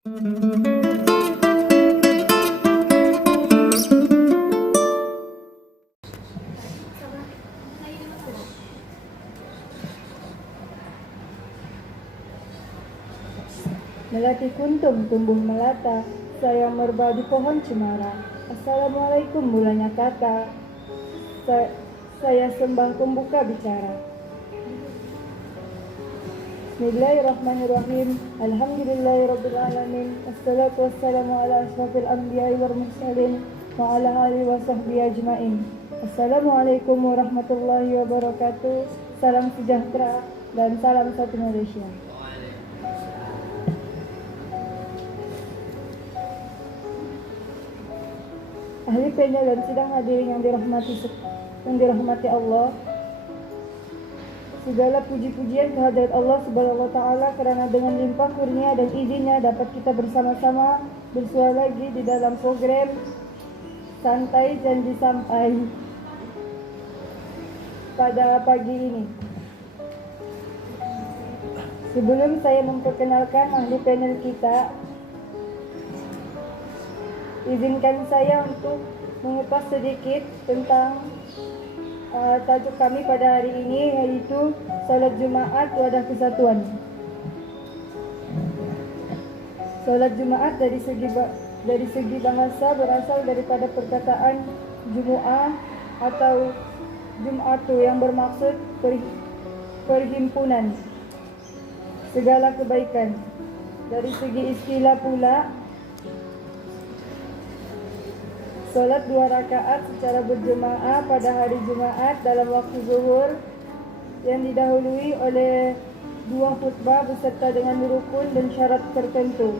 Melati kuntum tumbuh melata, saya merbau di pohon cemara. Assalamualaikum mulanya kata, saya sembah pembuka bicara. Bismillahirrahmanirrahim. Alhamdulillahirrabbilalamin. Assalatu wassalamu ala ashrafil anbiya'i wal mursalin wa ala alihi wa sahbihi ajma'in. Assalamualaikum warahmatullahi wabarakatuh. Salam sejahtera dan salam satu Malaysia. Ahli panel dan sidang hadirin yang dirahmati Allah. Segala puji-pujian kehadirat Allah Subhanahu wa taala kerana dengan limpah kurnia dan izinnya dapat kita bersama-sama bersuara lagi di dalam program Santai Janji Sampai pada pagi ini. Sebelum saya memperkenalkan ahli panel kita, izinkan saya untuk mengupas sedikit tentang tajuk kami pada hari ini, yaitu Salat Jumaat Wadah Kesatuan. Salat Jumaat dari segi bahasa berasal daripada perkataan Jumu'ah atau Jum'atu yang bermaksud perhimpunan segala kebaikan. Dari segi istilah pula, solat 2 rakaat secara berjemaah pada hari Jumaat dalam waktu zuhur yang didahului oleh 2 khutbah beserta dengan rukun dan syarat tertentu.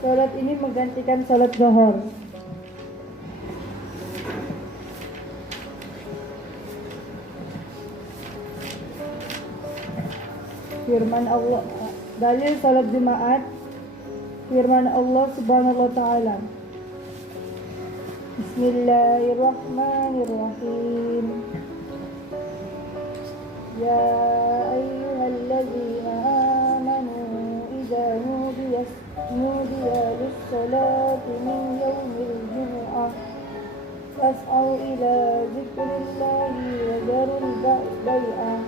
Solat ini menggantikan solat zuhur. Firman Allah, dalil solat Jumaat, firman Allah Subhanahu wa taala. Bismillahirrahmanirrahim. Ya ayyuhalladzina amanu idza nudiya lis-salati min yaumil jumu'ah fas'au ila dzikrillahi wa dharul bai'ah.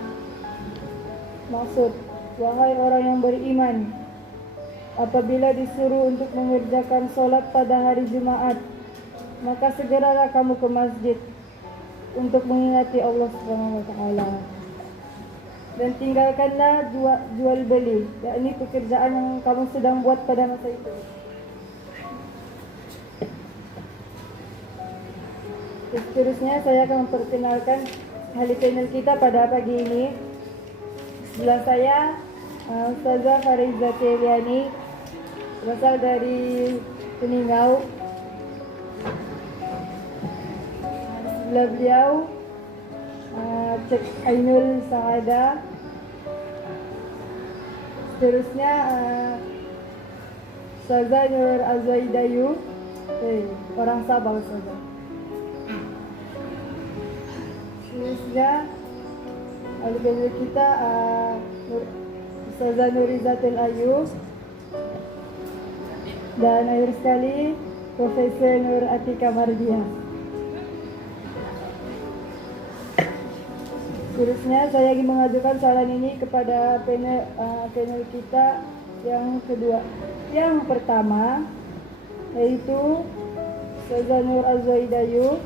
Maksud, wahai orang yang beriman, apabila disuruh untuk mengerjakan solat pada hari Jumaat, maka segeralah kamu ke masjid untuk mengingati Allah Subhanahu wa taala. Dan tinggalkanlah jual beli, yakni pekerjaan yang kamu sedang buat pada masa itu. Seterusnya saya akan memperkenalkan ahli panel kita pada pagi ini. Sebelah saya Ustazah Fariza Celiani, berasal dari Peningau. Sebelah beliau Cik Ainul Saada. Seterusnya Ustazah Nur Azwaidayu, orang Sabah Ustazah. Seterusnya ahli panel kita Ustazah Nurizatul Ayu, dan akhir sekali Profesor Nur Atika Mardiah. Seterusnya saya ingin mengajukan soalan ini kepada panel kita yang kedua. Yang pertama yaitu Ustazah Nur Azwaidayu.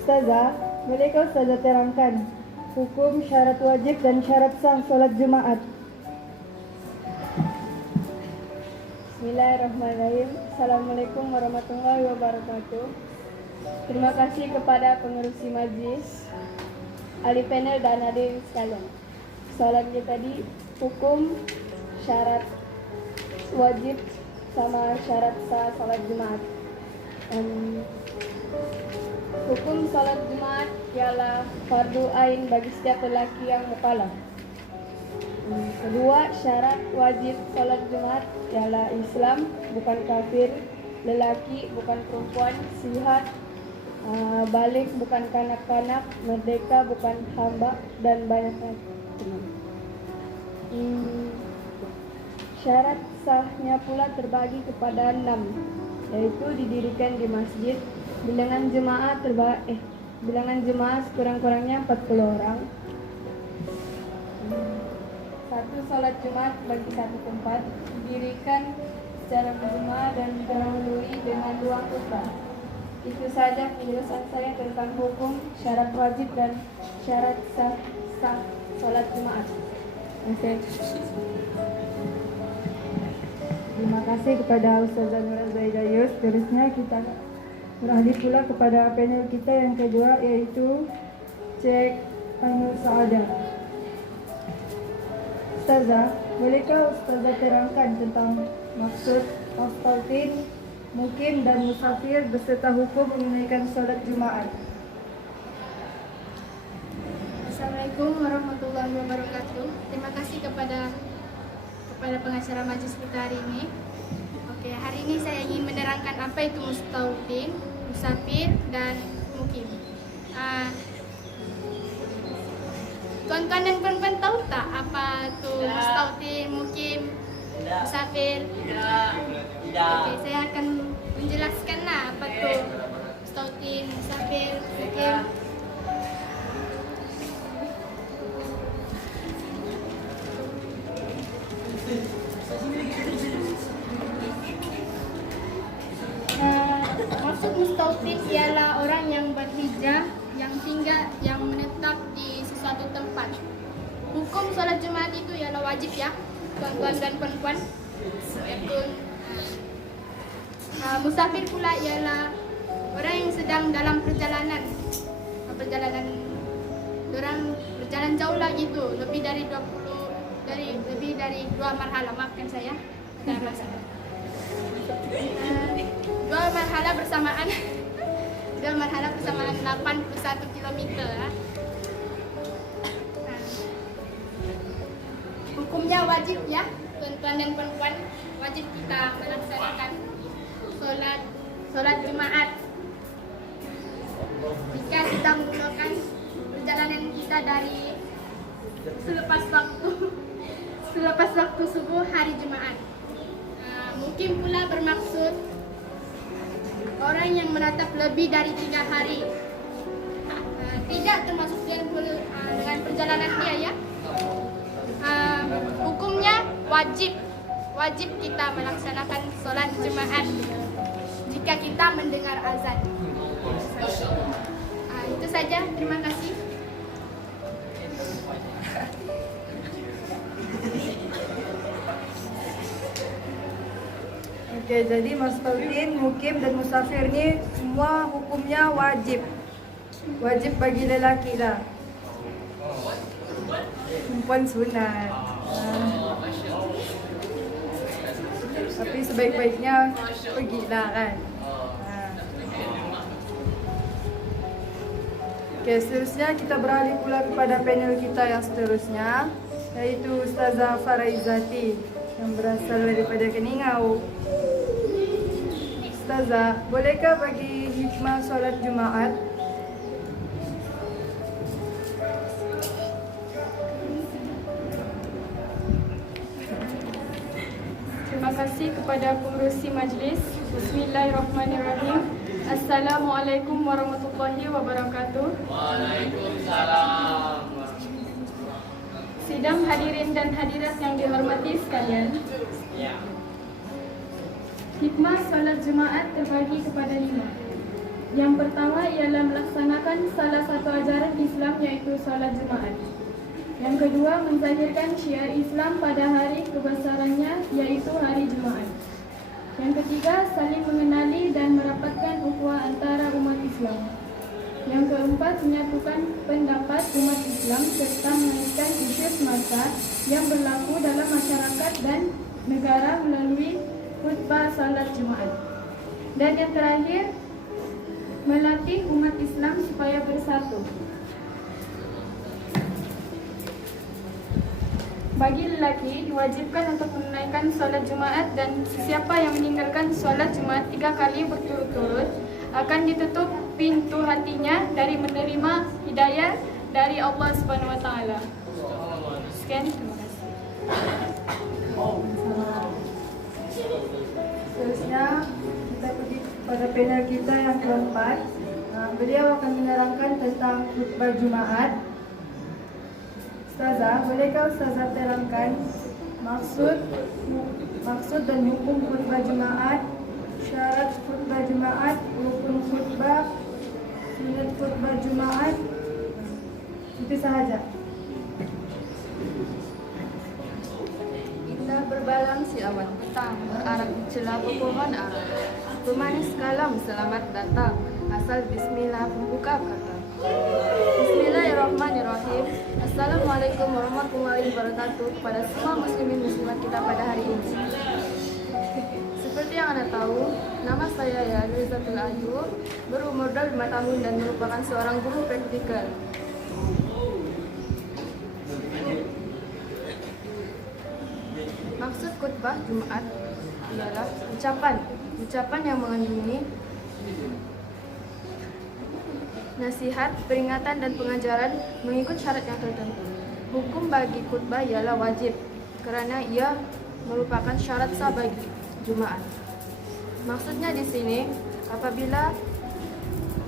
Ustazah, bolehkah Ustazah terangkan hukum syarat wajib dan syarat sah solat Jumaat? Bismillahirrahmanirrahim. Assalamualaikum warahmatullahi wabarakatuh. Terima kasih kepada pengerusi majlis, ahli panel dan hadirin sekalian. Soalan kita tadi, hukum syarat wajib sama syarat sah salat Jumaat. Hukum salat Jumaat ialah fardu ain bagi setiap lelaki yang mukallaf. Kedua, syarat wajib salat Jumaat ialah Islam, bukan kafir, lelaki bukan perempuan, sihat, balik bukan kanak-kanak, merdeka bukan hamba, dan banyak lagi. Syarat sahnya pula terbagi kepada 6, yaitu didirikan di masjid, bilangan jemaah sekurang-kurangnya 40 orang. 1. Salat Jumat bagi satu tempat, didirikan secara berjemaah dan didahului dengan ruang khutbah. Itu saja penjelasan saya tentang hukum, syarat wajib dan syarat sah salat Jumat. Terima kasih kepada Ustazah Nura Zaidayus. Seterusnya kita beralih pula kepada panel kita yang kedua, yaitu Cek Ainul Saadah. Ustazah, bolehkah Ustazah terangkan tentang maksud mustautin, mukim dan musafir beserta hukum menunaikan salat Jumaat? Assalamualaikum warahmatullahi wabarakatuh. Terima kasih kepada pengacara majlis kita hari ini. Oke, hari ini saya ingin menerangkan apa itu mustautin, musafir, dan mukim. Tuan-tuan dan puan-puan tahu tak apa itu mustautin, mukim, musafir? Oke, saya akan menjelaskan apa itu mustautin, musafir, mukim. Maksud mustautin ialah orang yang berhijrah, yang menetap di sesuatu tempat. Hukum salat Jumat itu ialah wajib ya, tuan-tuan dan puan-puan. Musafir pula ialah orang yang sedang dalam perjalanan orang berjalan jauh lah gitu, lebih dari 2 marhala, maafkan saya. Dua marhala bersamaan 81 km. Hukumnya wajib ya, tuan-tuan dan puan-puan, wajib kita melaksanakan solat Jumaat. Jika kita menggunakan perjalanan kita dari selepas waktu subuh hari Jumaat. Mungkin pula bermaksud orang yang menetap lebih dari 3 hari. Tidak termasuk dengan perjalanan dia ya. Hukumnya wajib kita melaksanakan sholat Jumaat jika kita mendengar azan. Itu saja, terima kasih. Oke, jadi mustautin, mukim dan musafir ini semua hukumnya wajib. Wajib bagi lelaki lah. Perempuan sunat. Tapi sebaik-baiknya pergilah kan. Oke, seterusnya kita beralih pula kepada panel kita yang seterusnya, yaitu Ustazah Faraizati yang berasal daripada Keningau. Ustazah, bolehkah bagi hikmah solat Jumaat? Terima kasih kepada pengerusi majlis. Bismillahirrahmanirrahim. Assalamualaikum warahmatullahi wabarakatuh. Waalaikumsalam. Sidang hadirin dan hadirat yang dihormati sekalian. Ya. Hikmah salat Jumaat terbagi kepada 5. Yang pertama ialah melaksanakan salah satu ajaran Islam, yaitu salat Jumaat. Yang kedua, menzahirkan syiar Islam pada hari kebesarannya, yaitu hari Jumaat. Yang ketiga, saling mengenali dan merapatkan ukhuwah antara umat Islam. Yang keempat, menyatukan pendapat umat Islam serta mengaitkan isu semasa yang berlaku dalam masyarakat dan negara melalui khutbah salat Jumaat. Dan yang terakhir, melatih umat Islam supaya bersatu. Bagi lelaki, diwajibkan untuk menunaikan solat Jumaat, dan siapa yang meninggalkan solat Jumaat 3 kali berturut-turut akan ditutup pintu hatinya dari menerima hidayah dari Allah Subhanahu wa taala. Sekian, terima kasih. Seterusnya kita pergi pada panel kita yang keempat. Beliau akan menerangkan tentang khutbah Jumaat. Ustazah, bolehkah Ustazah terangkan maksud dan hukum khutbah Jumaat, syarat khutbah Jumaat, rukun khutbah, sunat khutbah Jumaat? Itu sahaja. Indah berbalang si awan petang, berarak di celah pepohon ara. Pemanis kalam selamat datang, asal bismillah pembuka kata. Bismillahirrahmanirrahim. Assalamualaikum warahmatullahi wabarakatuh kepada semua muslimin muslimat kita pada hari ini. Seperti yang Anda tahu, nama saya Yani Zatul Ayu, berumur 25 tahun dan merupakan seorang guru praktikal. Maksud khutbah Jumat ialah ucapan yang mengandungi nasihat, peringatan, dan pengajaran mengikut syarat yang tertentu. Hukum bagi khutbah ialah wajib kerana ia merupakan syarat sah bagi Jumaat. Maksudnya di sini, apabila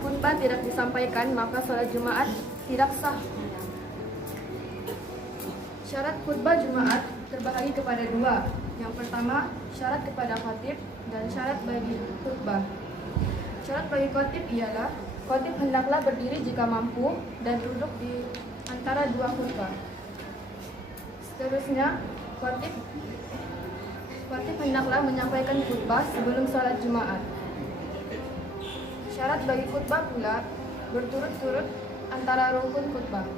khutbah tidak disampaikan, maka salat Jumaat tidak sah. Syarat khutbah Jumaat terbagi kepada dua. Yang pertama, syarat kepada khatib dan syarat bagi khutbah. Syarat bagi khatib ialah khatib hendaklah berdiri jika mampu dan duduk di antara dua khutbah. Seterusnya, khatib hendaklah menyampaikan khutbah sebelum salat Jumaat. Syarat bagi khutbah pula berturut-turut antara rukun khutbah,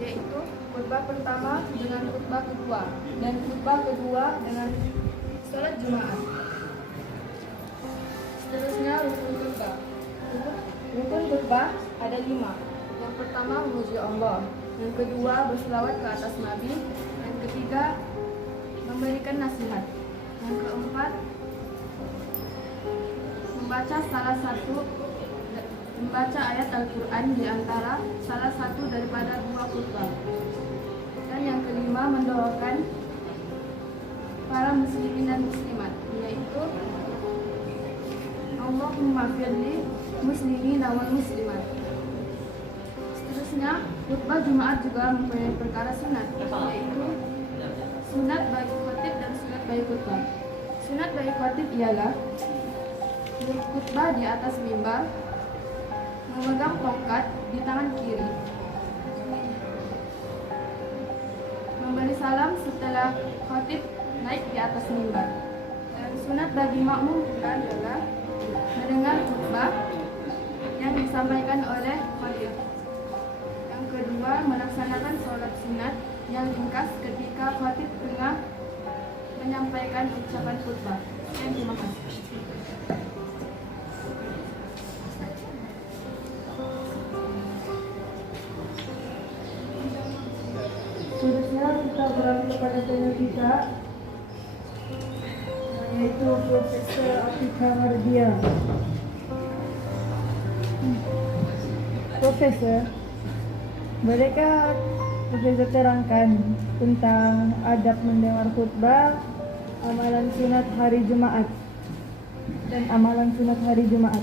yaitu khutbah pertama dengan khutbah kedua dan khutbah kedua dengan salat Jumaat. Seterusnya rukun khutbah. Rukun khutbah ada 5. Yang pertama memuji Allah, yang kedua berselawat ke atas Nabi, yang ketiga memberikan nasihat, yang keempat membaca ayat Al-Quran di antara salah satu daripada dua khutbah, dan yang kelima mendoakan para muslimin dan muslimat, yaitu Allahumma firli muslimin wal muslimat. Seterusnya, khutbah Jumaat juga mempunyai perkara sunat, yaitu sunat bagi khatib dan sunat bagi khutbah. Sunat bagi khatib ialah berkhutbah di atas mimbar, memegang tongkat di tangan kiri, memberi salam setelah khatib naik di atas mimbar. Dan sunat bagi makmum adalah mendengar khutbah yang disampaikan oleh khatib. Yang kedua, melaksanakan sholat sunat yang ringkas ketika khatib tengah menyampaikan ucapan khutbah. Terima kasih. Seterusnya kita beralih kepada panel kita, yaitu Profesor Afiqah Mardia. Profesor, bolehkah Profesor terangkan tentang adab mendengar khutbah, amalan sunat hari Jumaat dan amalan sunat hari Jumaat?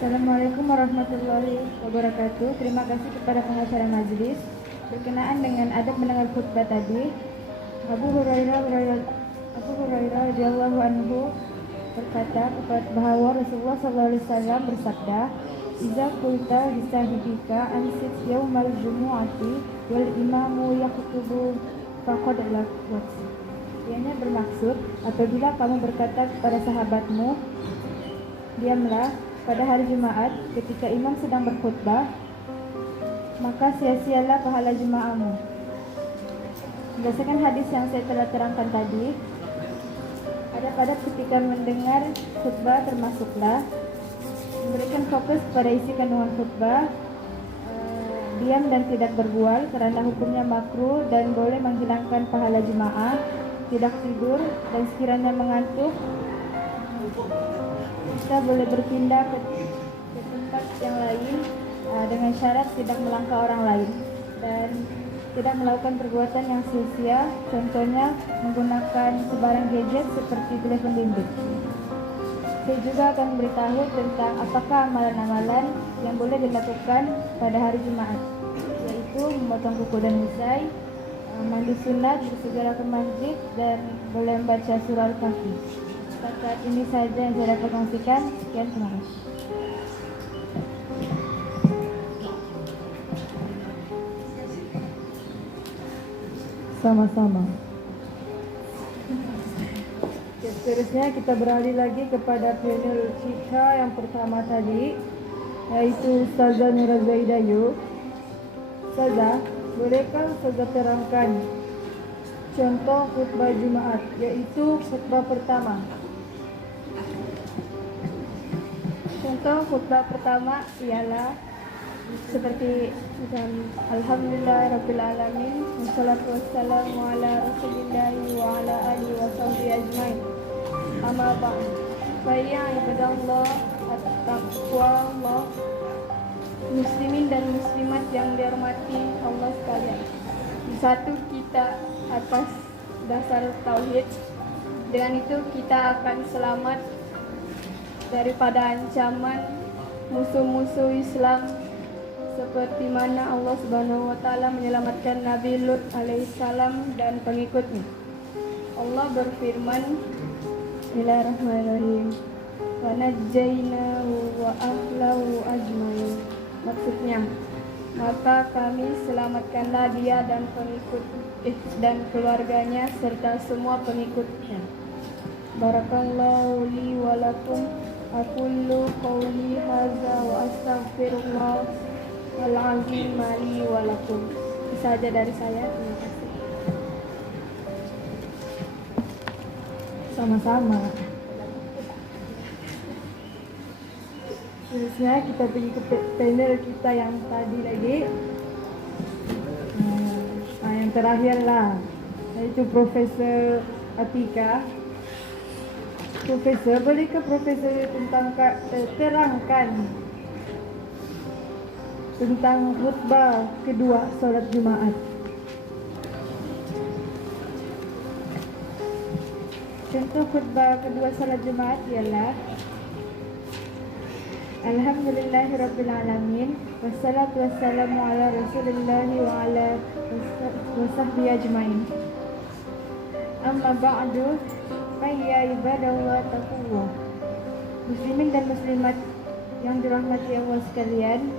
Assalamualaikum warahmatullahi wabarakatuh. Terima kasih kepada pengacara majelis. Berkenaan dengan adab mendengar khutbah tadi, Abu Hurairah radhiyallahu anhu berkata bahwa Rasulullah SAW bersabda, "Idza qulta li sahibika ansit yaumal jumu'ati wal imamu yakhutubu faqad laqat." Ianya bermaksud, apabila kamu berkata kepada sahabatmu, diamlah pada hari Jumaat ketika imam sedang berkhutbah, maka sia-sialah pahala Jumaatmu. Berdasarkan hadis yang saya telah terangkan tadi, adab-adab ketika mendengar khutbah termasuklah memberikan fokus pada isi kandungan khutbah, diam dan tidak berbual kerana hukumnya makruh dan boleh menghilangkan pahala Jumaat, tidak tidur, dan sekiranya mengantuk kita boleh berpindah ke tempat yang lain dengan syarat tidak melangkah orang lain dan tidak melakukan perbuatan yang sia-sia, contohnya menggunakan sebarang gadget seperti telepon bimbit. Saya juga akan memberitahu tentang apakah amalan-amalan yang boleh dilakukan pada hari Jumat, yaitu memotong kuku dan husai, mandi sunat, bersegera ke masjid, dan boleh membaca surah Al-Kahfi. Setakat ini saja yang saya dapat kongsikan. Sekian, terima kasih. Sama-sama. Seterusnya kita beralih lagi kepada panel kita yang pertama tadi, yaitu Ustazah Nura Zaidayu. Ustazah, bolehkah Ustazah terangkan contoh khutbah Jumaat, yaitu khutbah pertama? Contoh khutbah pertama ialah seperti Alhamdulillahirabbil alamin wassalatu wassalamu ala rasulillah wa ala alihi wa sahbihi ajmain. Amma ba'd. Fa ya ibadallah at-taqwallah, muslimin dan muslimat yang dihormati Allah sekalian. Satu, kita atas dasar tauhid. Dengan itu kita akan selamat daripada ancaman musuh-musuh Islam, seperti mana Allah Subhanahu wa taala menyelamatkan Nabi Lut alaihissalam dan pengikutnya. Allah berfirman, Bismillahirrahmanirrahim, wa najjaynahu wa ahlahu ajmain. Maksudnya, maka kami selamatkanlah dia dan dan keluarganya serta semua pengikutnya. Barakallahu li wa lakum, aqulu qawli hadza wa astaghfirullah wal-azim li wa lakum. Itu saja dari saya. Terima kasih. Sama-sama. Seterusnya kita pergi ke panel kita yang tadi lagi. Yang terakhir lah, yaitu Profesor Atika. Profesor, bolehkah Profesor terangkan tentang khutbah kedua solat Jumaat? Contoh khutbah kedua solat Jumaat ialah Alhamdulillahirabbil alamin wassalatu wassalamu ala rasulillah wa ala wasahbihi ajmain. Amma ba'du, fa ya ibadallah taqwa. Muslimin dan muslimat yang dirahmati Allah sekalian,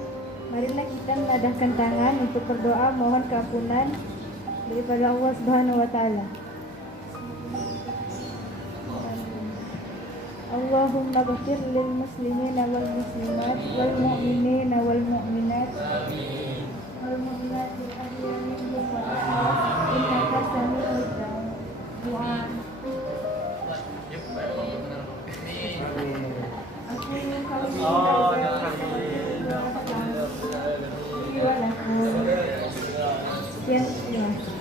marilah kita menadahkan tangan untuk berdoa mohon keampunan daripada Allah Subhanahu wa taala. Allahumma ghfir lil muslimina wal muslimat wal mu'minina wal mu'minat wal mu'minat wal ahliya minhum wal amwat innaka sami'ud du'a. Sekian, terima kasih.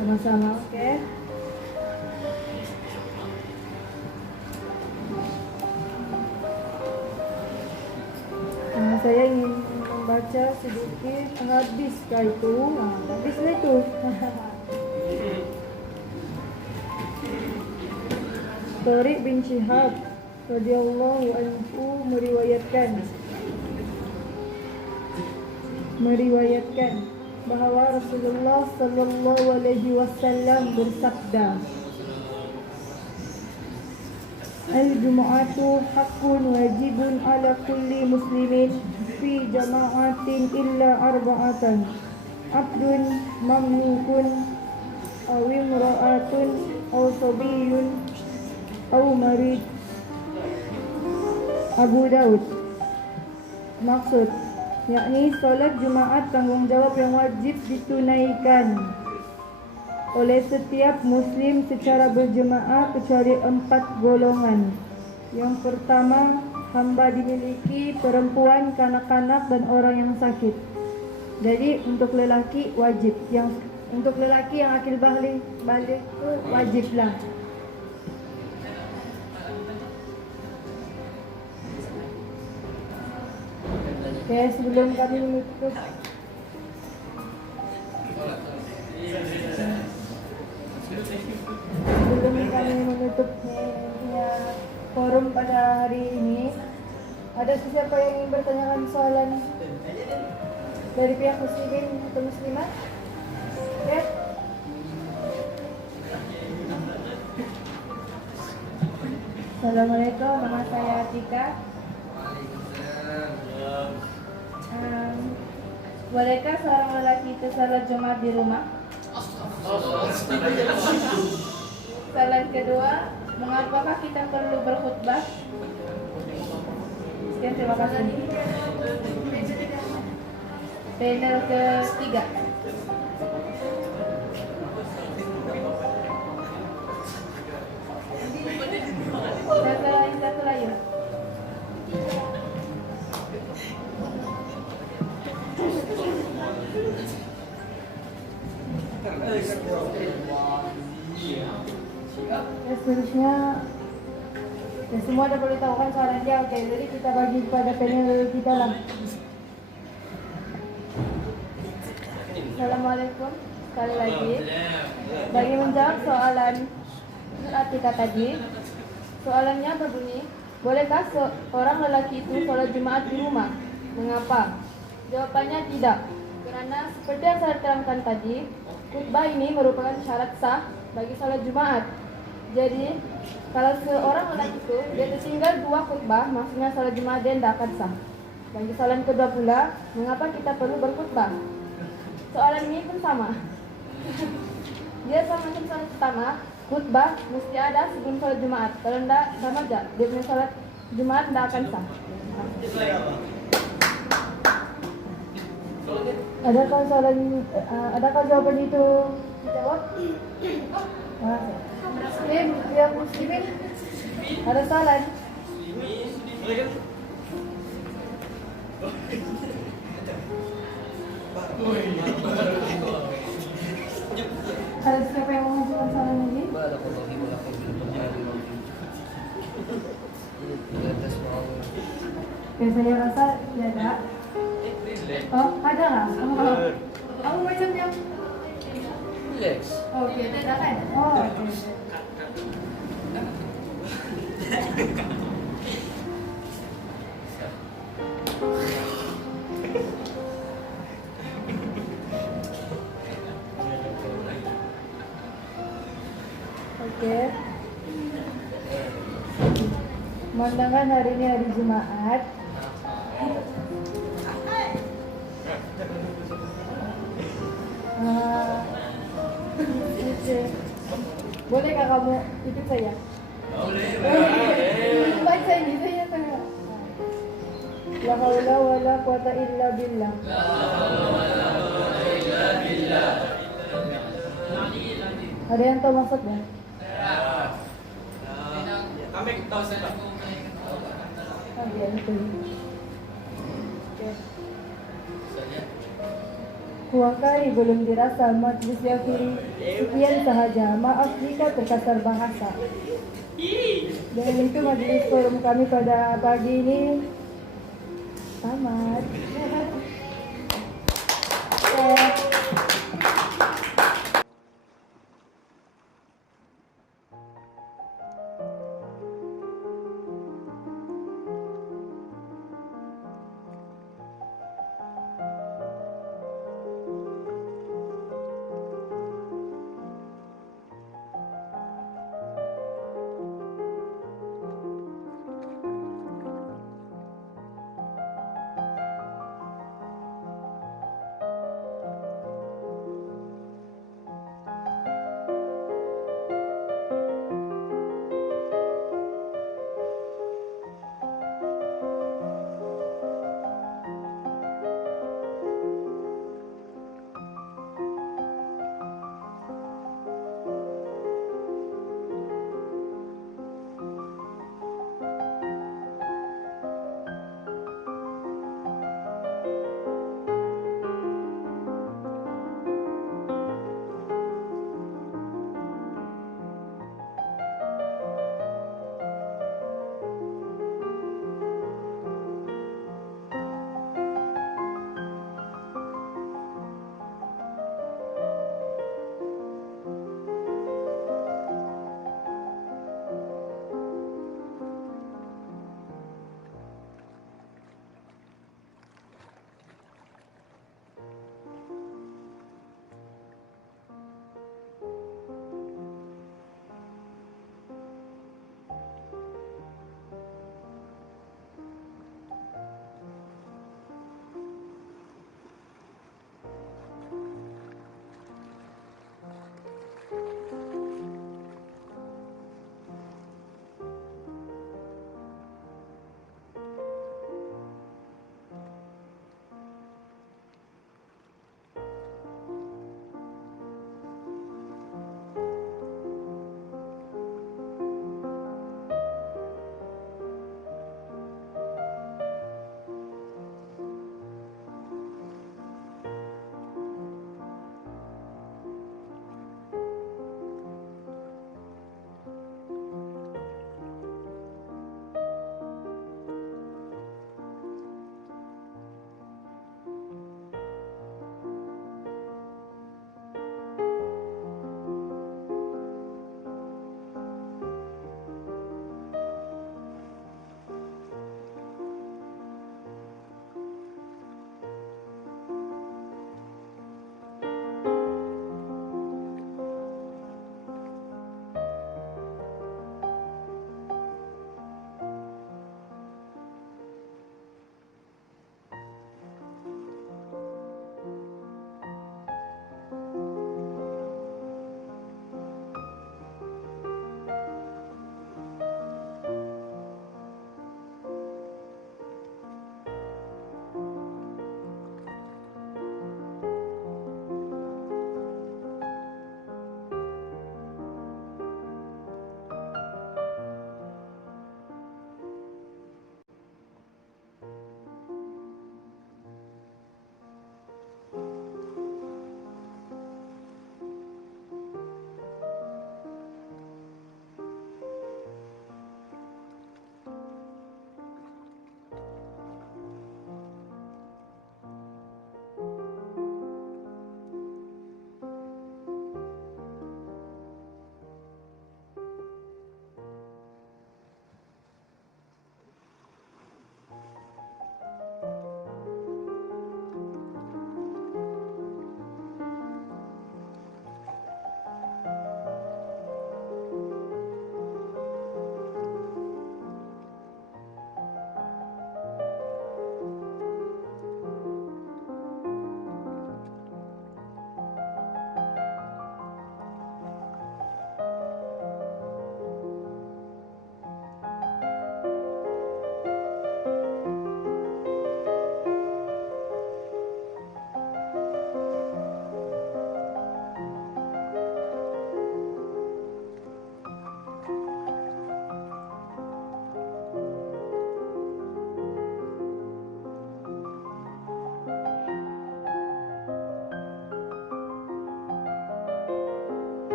Sama-sama, oke. Saya ingin membaca sedikit hadis itu. Hadisnya itu. Tariq bin Syihab radhiyallahu anhu meriwayatkan bahwa Rasulullah sallallahu alaihi wasallam bersabda, Al-Jumu'atu haqqun wajibun ala kulli muslimin fi jama'atin illa arba'atan, abdun mamlukun aw imra'atun aw sabiyyun aw marid. Abu Daud. Maksud, yakni solat Jumaat tanggungjawab yang wajib ditunaikan oleh setiap muslim secara berjemaah kecuali 4 golongan. Yang pertama, hamba dimiliki perempuan, kanak-kanak dan orang yang sakit. Jadi untuk lelaki wajib. Yang Untuk lelaki yang akil balik itu wajib lah. Oke, sebelum kami menutup forum pada hari ini, ada siapa yang ingin bertanyakan soalan dari pihak muslimin atau muslimat? Oke. Assalamualaikum, nama saya Atika. Bolehkah seorang lelaki itu salat Jumat di rumah? Soalan kedua, mengapakah kita perlu berkhutbah? Sekian, terima kasih. Panel ketiga. Satu lagi. Ya, seterusnya ya, semua ada boleh tahu kan soalan dia. Oke, jadi kita bagi kepada panel kita lah. Assalamualaikum sekali lagi. Bagi menjawab soalan Atika tadi, soalannya berbunyi, bolehkah seorang lelaki itu sholat Jumat di rumah? Mengapa? Jawabannya tidak. Karena seperti yang saya terangkan tadi, khutbah ini merupakan syarat sah bagi sholat Jumat. Jadi, kalau seorang lelaki itu dia tertinggal 2 khutbah, maksudnya sholat Jumat dia tidak akan sah. Bagi soalan kedua pula, mengapa kita perlu berkhutbah? Soalan ini pun sama. Dia sama macam soalan pertama, khutbah mesti ada sebelum sholat Jumat. Kalau tidak, sama aja. Dia punya sholat Jumat tidak akan sah. Adakah jawaban itu dijawab? Yang muslimin ada soalan? Ada siapa yang mengajukan soalan ini? Ya, saya rasa tidak ada. Oh, ada lah. Kamu macam yang oke, tidak kan? Oh, oke. Oke. Memandangkan hari ini hari Jumat, bolehkah kamu ikut saya? Boleh. Baca ini saya tanya. La haula wala quwata illa billah. Ada yang tahu maksudnya? Kami tahu saya. Kuangkari belum dirasa majlis diakhiri. Sekian sahaja. Maaf jika terkasar bahasa. Dengan itu majlis forum kami pada pagi ini tamat.